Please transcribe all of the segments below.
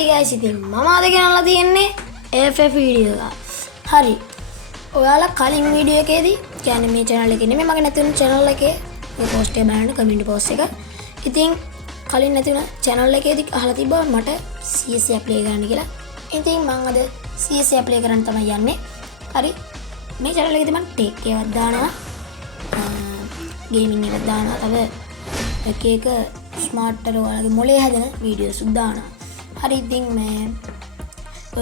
හරි guys ඉතින් මම අද ගෙනල්ලා තියෙන්නේ FF වීඩියෝ එක. හරි. ඔයාලා කලින් වීඩියෝ එකේදී කියන්නේ මේ channel එකේ නෙමෙයි මගේ නැතුණු channel එකේ මේ post එක බලන්න community post එක. ඉතින් කලින් නැතුණ channel එකේදී අහලා තිබ්බා මට CS apply කරන්න කියලා. ඉතින් මම අද CS apply කරන්න තමයි යන්නේ. හරි. මේ channel එකේදී මම tech එකක් දානවා. gaming එකක් දානවා. තව එක ස්මාර්ට් අර ඔයාලගේ මොලේ හැදෙන වීඩියෝස් දානවා. හරි ඉතින් මේ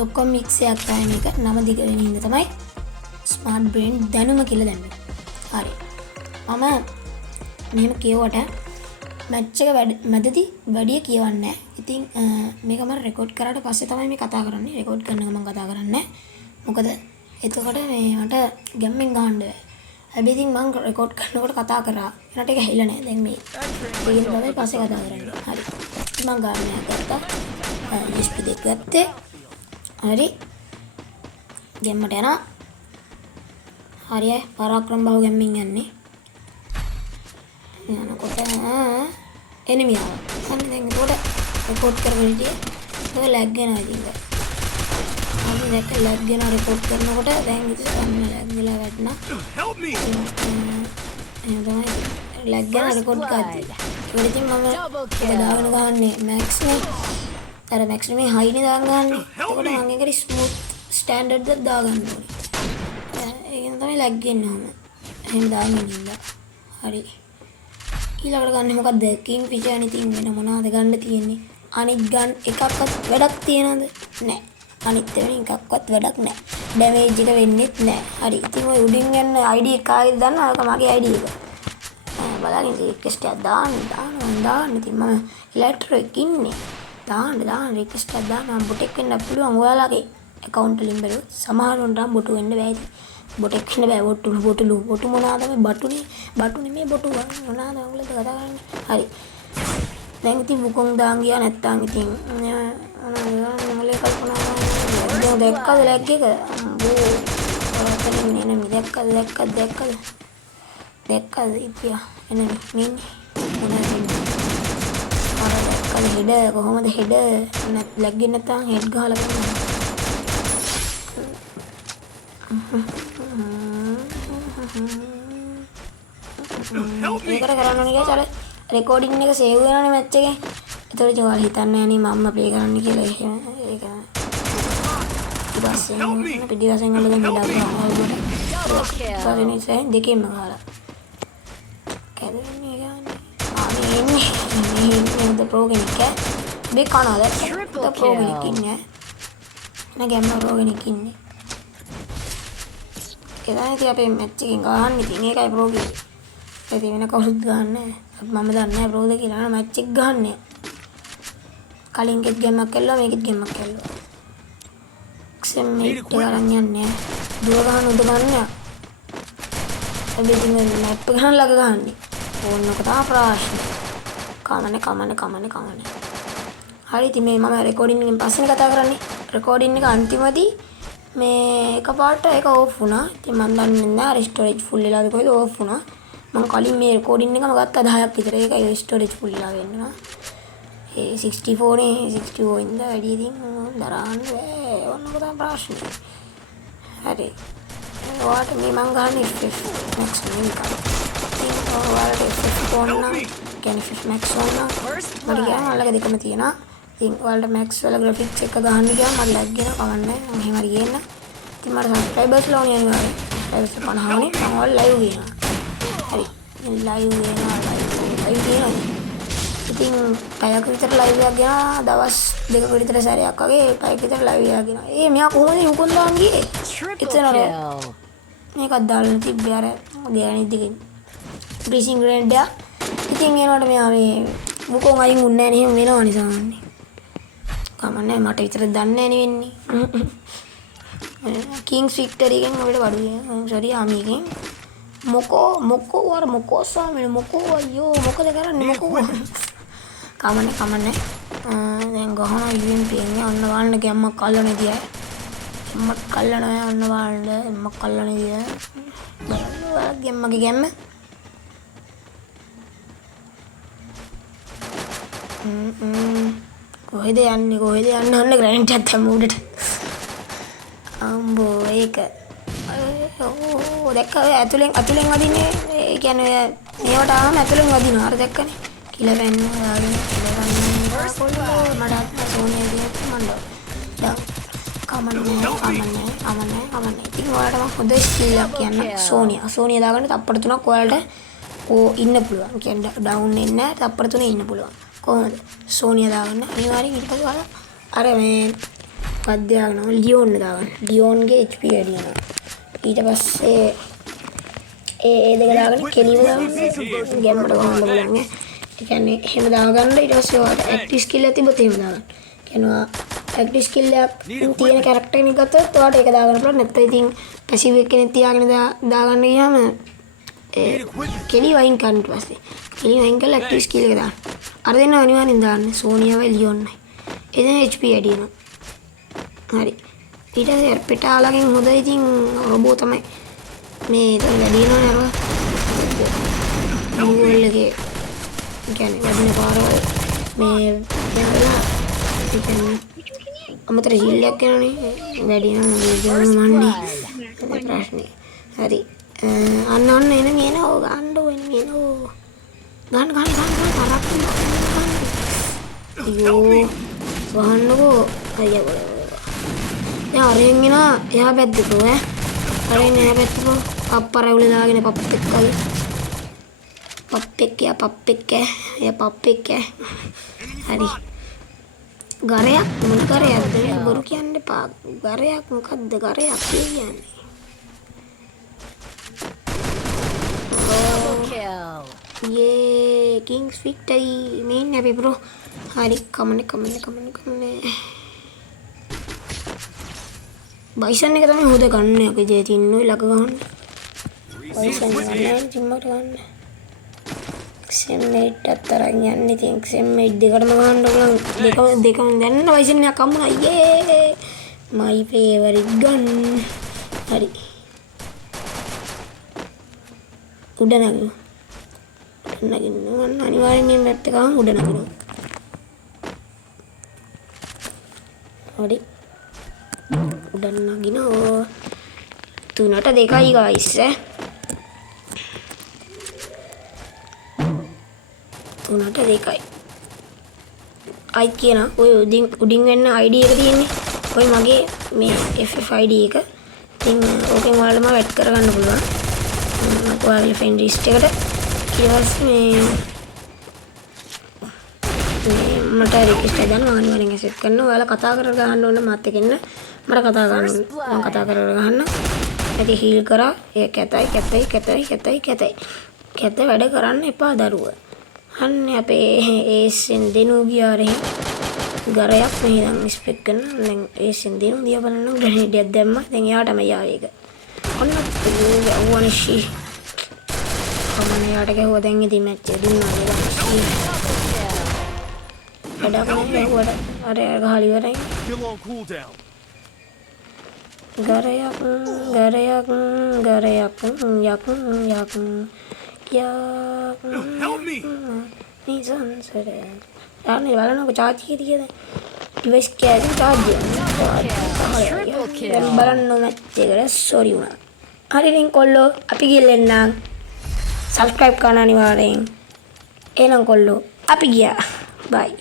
ඔක්කොම මික්ස් එකක් තමයි මේක. නම දිග වෙන හින්දා තමයි ස්මාර්ට් බ්‍රේන් දැනුම කියලා දැම්මේ. හරි. මම මෙහෙම කියවට මැච් එක මැදදී වැඩි කියවන්නේ නැහැ. ඉතින් මේක මම රෙකෝඩ් කරාට පස්සේ තමයි මේ කතා කරන්නේ. රෙකෝඩ් කරනකම මම කතා කරන්නේ මොකද එතකොට මේ මට ගැම්මෙන් ගහන්න බෑ. හැබැයි ඉතින් මම රෙකෝඩ් කරනකොට කතා කරා. ඒකට ඒක ඇහිලා නැහැ. දැන් මේ ඉතින් තමයි පස්සේ කතා කරන්නේ. හරි. මම ගන්න ගත්තා. USB දෙක ගත්තේ. හරි. ගෙම්මට යනවා. හරියයි. පරාක්‍රම බහුව ගැම්මින් යන්නේ. යනකොට එනිමි ආවා. අන්න දැන් ඒකට රෙකෝඩ් කරගෙන ඉතින් ඒක ලැග් වෙනවා ඉතින්. අපි දැක්ක ලැග් වෙන රෙකෝඩ් කරනකොට දැන් ඉතින් අන්න ලැග් වෙලා වැටුණා. එහෙනම් තමයි ලැග් වෙන රෙකෝඩ් කරද්දී. ඒක ඉතින් මම ඒක දාගෙන ගහන්නේ මැක්ස් නේ. අර මැක්ස් නේ හයි නේ දාගෙන ගහන්නේ. ඒකට මම ඒකට ස්මූත් ස්ටෑන්ඩඩ් එක දාගන්න ඕනේ. ඒකෙන් තමයි ලැග් වෙන්නේ ඔහම. එහෙනම් දාගෙන ඉන්න. හරි. ඊළඟට ගන්න මොකද්ද? කිං ෆිෂර් ඉතින් වෙන මොනවද ගන්න තියෙන්නේ? අනිත් ගන් එකක්වත් වැඩක් තියනවද? නැහැ. අනිත් වෙන එකක්වත් වැඩක් නැහැ. ඩැමේජ් එක වෙන්නේත් නැහැ. හරි. ඉතින් ඔය උඩින් යන ID එක කාගෙද දන්නවද? ඒක මගේ ID එක. බලන්න රික්වෙස්ට් එකක් දාන්න. ඉතින් මම ඉලෙක්ට්‍රික් ඉන්නේ. දාන්න රික්වෙස්ට් එකක් දාන්න. මම බොටෙක් වෙන්න පුළුවන් ඔයාලගේ account වලින් බැලුවොත්. සමහරවන්ට බොටු වෙන්න බෑ ඉතින්. බොටෙක් වෙන්න බෑ. බොටු මොනවාද මේ බටුනේ මේ බොටු මොනවාද ඔයගොල්ලෝ කතා කරන්නේ. හරි. දැන් ඉතින් මුකොන් දාන් ගියා නැත්තම් ඉතින් මොලේ කල්පනා කරනවා. දැක්කද ලැග් එක? අම්බෝ. ඔතනින් එනමි දැක්කද ඉතියා එනමි මින් මොනවද අර දැක්කද හෙඩ කොහොමද හෙඩ ලැග් එක නැත්තම් හෙඩ් ගහලා ගන්නවා. මේකට කරන්න ඕනේ කියලා රෙකෝඩින් එක සේව් වෙනවනේ මැච් එකේ. ඒතකොට ඉතින් ඔයාලා හිතන්නේ නැහැ නේ මම ප්ලේ කරන්න කියලා එහෙම ඒක. ඊපස්සේ පිටිපස්සෙන් වල දැන් හෙඩක් ගන්නවා. සරිනිසෙන් දෙකෙන්ම ගහලා. කැදෙන්නේ ගන්නේ. මේ ප්‍රෝ කෙනෙක් මේ කනවාද? ප්‍රෝ කෙනෙක් ඉන්නේ. නැගම්ම ප්‍රෝ කෙනෙක් ඉන්නේ. ඒකයි ඉතින් අපේ මැච් එකෙන් ගහන්නේ ඉතින් ඒකයි ප්‍රෝ කියන්නේ. ඒ වෙන කවුරුත් ගහන්නේ නැහැ. මම දන්නේ නැහැ ප්‍රෝද කියලා මැච් එක ගහන්නේ. කලින් ගෙත් ගේමක් කළා මේකෙත් ගේමක් කළා. එක්සෙම්මේට් කරන් යන්නේ. දුර ගහන උඩ ගන්න. හැබැයි ඉතින් මැප් ගහන ළඟ ගහන්නේ. ඕනක තා ප්‍රශ්න. කමන්නේ. හරි ඉතින් මේ මම රෙකෝඩින් එකෙන් පස්සේ කතා කරන්නේ. රෙකෝඩින් එක අන්තිමදී මේ එකපාරට ඒක ඕෆ් වුණා. ඉතින් මම දන්නේ නැහැ අර ස්ටෝරේජ් ෆුල් වෙලාද කොහෙද ඕෆ් වුණා. මම කලින් මේ රෙකෝඩින් එකම ගත්තා 10ක් විතර. ඒකයි ස්ටෝරේජ් ෆුල් වෙලා වෙන්නවා. ඒ 64 නේ 64 ඉඳ වැඩි ඉතින් දරන්න බෑ. ඕනක තමයි ප්‍රශ්නේ. හරි. ඔයාලට මේ මං ගහන්නේ FF Max මේක. ඉතින් ඔයාලට FF ඕන නම් කියන්නේ FF Max ඕන නම් මට කියන්න අල්ලක දෙකම තියෙනවා. ඉතින් ඔයාලට Max වල graphics එක ගහන්න ගියාම මට ලැග් වෙනවා කවන්නේ. මම එහෙම හරි ගේන්න. ඉතින් මට subscribers ලෝනේ අනිවාර්යයෙන්. subscribers 50 නේ මම ඔයාලා live ගේනවා. හරි. live ගේනවා. ඉතින් පැයක් විතර live එකක් ගියා දවස් දෙකක විතර සැරයක් වගේ පැයක් විතර live එකක් ගෙනා. මෙයා කොහොමද උකුන් දාන් ගියේ? එතනර මේකක් දාලා තිබ්බේ අර ගෑණි දෙකෙන්. බ්‍රීසිං ග්‍රේඩ් එක. ඉතින් එනකොට මෙයා මේ මුකොන් අයින් උන්නේ නැහැ නේ වෙනවා නිසාන්නේ. කමන්නේ මට විතර දන්නේ නැහැ වෙන්නේ. කිංස් වික්ටරි එකෙන් අපිට වඩුවේ. සෝරි ආමිගෙන්. මොකෝ ස්වාමීනි මොකෝ අයියෝ මොකද කරන්නේ මොකෝ කමන්නේ දැන් ගහන UMP එකේ අන්න වන්න ගැම්මක් අල්ලන්නේ දියා මක් කල්ලනවා අන්න වන්න මක් කල්ලන්නේ දියා බලන්න ගැම්මගේ ගැම්ම කොහෙද යන්න ඔන්න ග්‍රැනේඩ් එකක් දැම්ම උඩට. අම්බෝ ඒක. ඕ දැක්කා ඔය ඇතුලෙන් වදින්නේ. ඒ කියන්නේ මේවට ආවම ඇතුලෙන් වදිනවා. අර දැක්කනේ. කිල වැන්න දාගෙන මඩක් සෝනේ දිහා මණ්ඩෝ. කමන්නේ. ඉතින් ඔයාලට මම හොඳ ස්කිල් එකක් කියන්න. සෝනියා දාගන්න තප්පර 3ක් ඔයාලට ඉන්න පුළුවන්. කියන්නේ ඩවුන් වෙන්නේ නැහැ. තප්පර 3 ඉන්න පුළුවන්. කොහොමද? සෝනියා දාගන්න. අනිවාර්යෙන් ඊට පස්සේ ඔයාලා අර මේ පද්‍යයන්ව ලියෝන් දාගන්න. ලියෝන්ගේ HP වැඩි වෙනවා. ඊට පස්සේ ඒ දෙක දාගෙන කෙලිව දාගන්න. ගැම්මට ගහන්න බලන්න. ඒ කියන්නේ එහෙම දාගන්න ඊට පස්සේ ඔයාලට ඇක්ටිව් ස්කිල් එක තිබ්බොත් එහෙම දාගන්න. කියනවා ඇක්ටිව් ස්කිල් එකක් තියෙන කැරක්ටර් කෙනෙක් ගත්තොත් ඔයාලට ඒක දාගන්න පුළුවන්. නැත්නම් ඉතින් පැසිව් එක කෙනෙක් තියාගෙන දාගන්න ගියාම කෙලි වයින් කරන්න පස්සේ කෙලි වයින් කරලා ඇක්ටිව් ස්කිල් එක දාන්න. අර දෙන්න අනිවාර්යෙන් දාන්න. සෝනියාවයි ලියෝන්යි. එතන HP වැඩි වෙනවා. හරි. ඊට පස්සේ පෙටාලගෙන් හොඳ ඉතින් රොබෝ තමයි මේ ඉතින් වැඩි වෙනවනේ අර Google එකේ කියන්නේ වැඩින පාරවල් මේ දැන්ලා ඉතින් අමතර හිල්ලයක් යනනේ වැඩි නම් මන්නේ ප්‍රශ්නේ. හරි. අන්න එන මේනෝ ගන්න ඕනේ මේනෝ. ගන්න තරක් අයියෝ වහන්නකෝ අයියෝ. අරෙන් එන එහා පැත්තකෝ අරෙන් එහා පැත්තකෝ අප්පරවුල දාගෙන පප්පෙක් වගේ පප්පෙක් හරි ගරයක් මොන ගරයක්ද බොරු කියන්න එපා ගරයක් මොකද්ද ගරයක් කියන්නේ යේ කිංස් ෆික්ටරි මේන් අපි බ්‍රෝ හරි කමන්නේ බයිසන් එක තමයි හොද ගන්න අපි ජේ තින්නොයි ළඟ ගන්න බයිසන් ගන්න ජිම්මට ගන්න සෙම්මේට් අතරන් යන්නේ ඉතින් සෙම්මේට් දෙකටම ගන්න ඕන දෙකම දැන්න බයිසන් එකක් අම්මා යේ මයි ෆේවරිට් ගන් හරි උඩ නගින්න අනිවාර්යෙන් මේ මැප් එක ගමන් උඩ නගිනවා හරි udah nagino 3ට 2යි guys 3ට 2යි අයි කියන ඔය උඩින් වෙන්න ID එක තියෙන්නේ ඔය මගේ මේ FF ID එක ඉතින් ඕකෙන් ඔයාලම වැඩ් කරගන්න පුළුවන් ඔයාලගේ ෆ්‍රෙන්ඩ් ලිස්ට් එකට ඊට පස්සේ මට රික්වෙස්ට් එකක් දාන්න අනිවාර්යෙන් ඇක්සෙප්ට් කරන්න ඔයාලා කතා කර ගන්න ඕන මාත් එක්ක ඉන්න මට කතා කරන්න මම කතා කරලා ගහන්න ඇටි හීල් කරා ඒ කැත වැඩ කරන්න එපා දරුවා අන්නේ අපේ ඒසෙන් දෙනු ගියාරේ ගරයක් මෙහෙන් ස්පෙක් කරන දැන් ඒසෙන් දෙනු දියා බලන්න ග්‍රැනේඩ් එකක් දැම්මා දැන් එයාටම යාවේ ඒක ඔන්න වුණානේ කොහොමද යාට ගැහුවා දැන් ඉතින් මැච් එක දුන්නා නේද වැඩක් නෑ අර ගහලා ඉවරයි ගරයක් යක් නිසංසර අනේ බලන්නකො charge කීයද කියලා device කෑලි charge දැන් බලන්න මැච් එකට sorry වුණා හරි ඉතින් කොල්ලෝ අපි ගිල්ලෙන්නම් subscribe කරන්න අනිවාර්යෙන් එහෙනම් කොල්ලෝ අපි ගියා bye